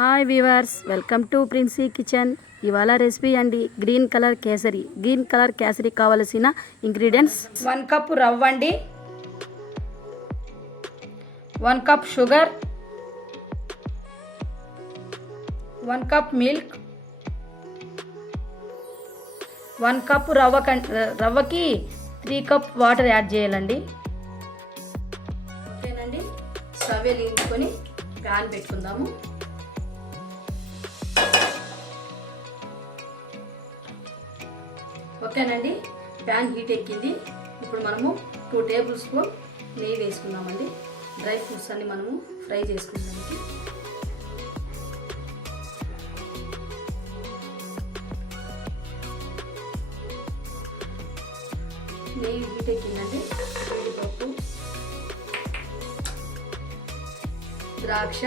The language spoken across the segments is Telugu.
Hi viewers, welcome to Princy kitchen. ఇవాళ రెసిపీ అండి green colour kesari. Green colour kesari కావలసిన ఇంగ్రీడియంట్స్: 1 కప్ రవ్వ అండి, 1 cup sugar, 1 cup milk, 1 cup రవ్వకి 3 కప్ వాటర్ యాడ్ చేయాలండి. ఓకేనండి, స్టవ్ వెలిగించుకొని ప్యాన్ పెట్టుకుందాము. ఓకేనండి, ప్యాన్ హీట్ ఎక్కింది. ఇప్పుడు మనము 2 టేబుల్ స్పూన్ నెయ్యి వేసుకుందామండి. డ్రై ఫ్రూట్స్ అన్ని మనము ఫ్రై చేసుకుందామండి. నెయ్యి హీట్ ఎక్కిందండి. జీడిపప్పు, ద్రాక్ష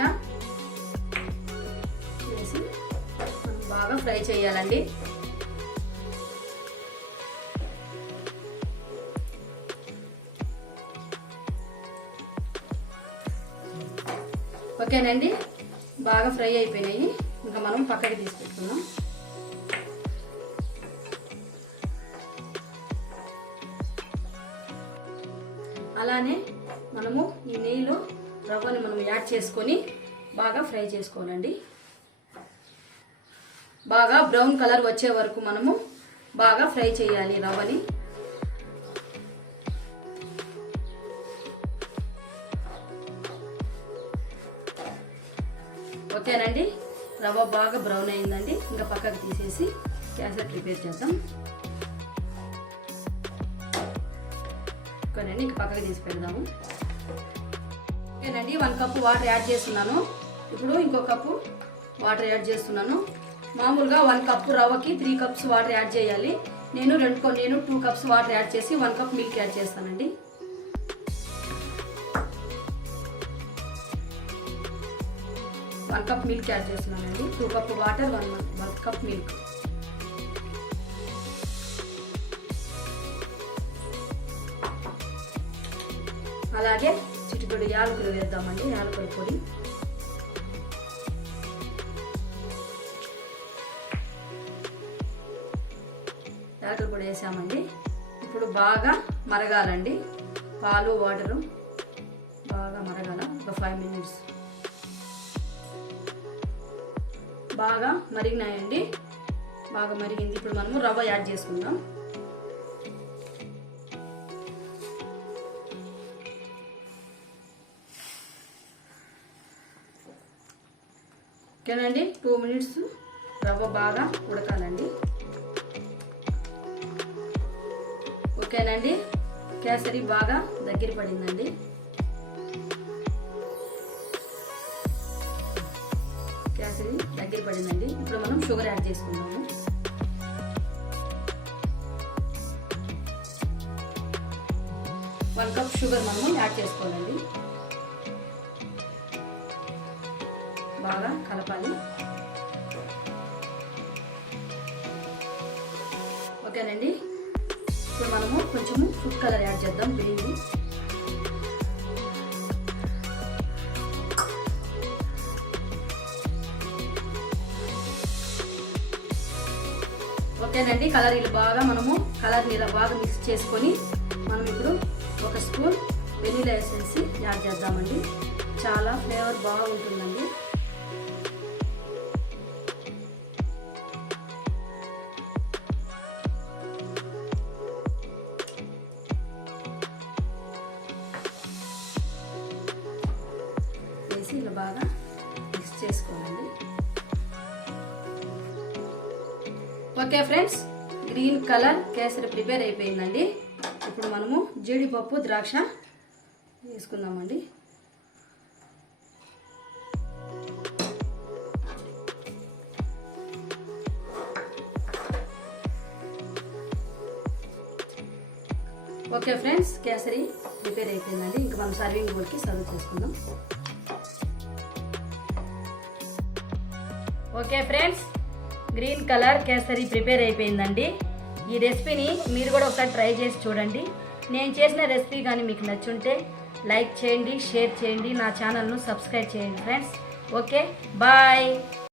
వేసి మనం బాగా ఫ్రై చేయాలండి. ఓకేనండి, బాగా ఫ్రై అయిపోయినాయి. ఇంకా మనం పక్కకి తీసి పెట్టుకుందాం. అలానే మనము ఈ నెయ్యిలో రవ్వని మనం యాడ్ చేసుకొని బాగా ఫ్రై చేసుకోవాలండి. బాగా బ్రౌన్ కలర్ వచ్చే వరకు మనము బాగా ఫ్రై చేయాలి రవ్వని. ఓకేనండి, రవ్వ బాగా బ్రౌన్ అయిందండి. ఇంకా పక్కకు తీసేసి కేసరి ప్రిపేర్ చేద్దాం. ఓకేనండి, ఇంకా పక్కకు తీసి పెడదాము. ఓకేనండి, 1 కప్పు వాటర్ యాడ్ చేస్తున్నాను. ఇప్పుడు ఇంకో కప్పు వాటర్ యాడ్ చేస్తున్నాను. మామూలుగా 1 కప్పు రవ్వకి 3 కప్స్ వాటర్ యాడ్ చేయాలి. నేను 2 కప్స్ వాటర్ యాడ్ చేసి 1 కప్ మిల్క్ యాడ్ చేస్తానండి. వన్ కప్ మిల్క్ యాడ్ చేస్తున్నానండి. 2 కప్ వాటర్, 1 కప్ మిల్క్. అలాగే చిటికెడు యాలకులు వేద్దామండి. యాలకుల పొడి, యాలకుల పొడి వేసామండి. ఇప్పుడు బాగా మరగాలండి. పాలు వాటరు బాగా మరగాల. ఒక 5 మినిట్స్ బాగా మరిగినాయండి. బాగా మరిగింది. ఇప్పుడు మనము రవ్వ యాడ్ చేసుకుందాం. ఓకేనండి, 2 మినిట్స్ రవ్వ బాగా ఉడకాలండి. ఓకేనండి, కేసరి బాగా దగ్గర పడిందండి. కేసరి దగ్గర పడిందండి. ఇప్పుడు మనం షుగర్ యాడ్ చేసుకుందాము. వన్ కప్ షుగర్ మనము యాడ్ చేసుకోవాలండి. బాగా కలపాలి. ఓకేనండి, ఇప్పుడు మనము కొంచెము ఫుడ్ కలర్ యాడ్ చేద్దాం. గ్రీన్. ఓకేనండి, కలర్ ఇలా బాగా మనము కలర్ని ఇలా బాగా మిక్స్ చేసుకొని మనం ఇప్పుడు 1 స్పూన్ వెనిలా ఎసెన్స్ యాడ్ చేద్దామండి. చాలా ఫ్లేవర్ బాగుంటుందండి. వేసి ఇలా బాగా మిక్స్ చేసుకోవాలండి. Okay friends, green colour kesari prepare అయిపోయిందండి. ఇప్పుడు మనము జీడిపప్పు, ద్రాక్ష వేసుకుందామండి. ఓకే ఫ్రెండ్స్, కేసరి ప్రిపేర్ అయిపోయిందండి. ఇంకా మనం సర్వింగ్ బౌల్కి సర్వ్ చేసుకుందాం. Okay friends, green colour kesari prepare అయిపోయిందండి. ఈ రెసిపీని మీరు కూడా ఒకసారి ట్రై చేసి చూడండి. నేను చేసిన రెసిపీ కానీ మీకు నచ్చుంటే లైక్ చేయండి, షేర్ చేయండి, నా ఛానల్ను సబ్స్క్రైబ్ చేయండి ఫ్రెండ్స్. Okay bye.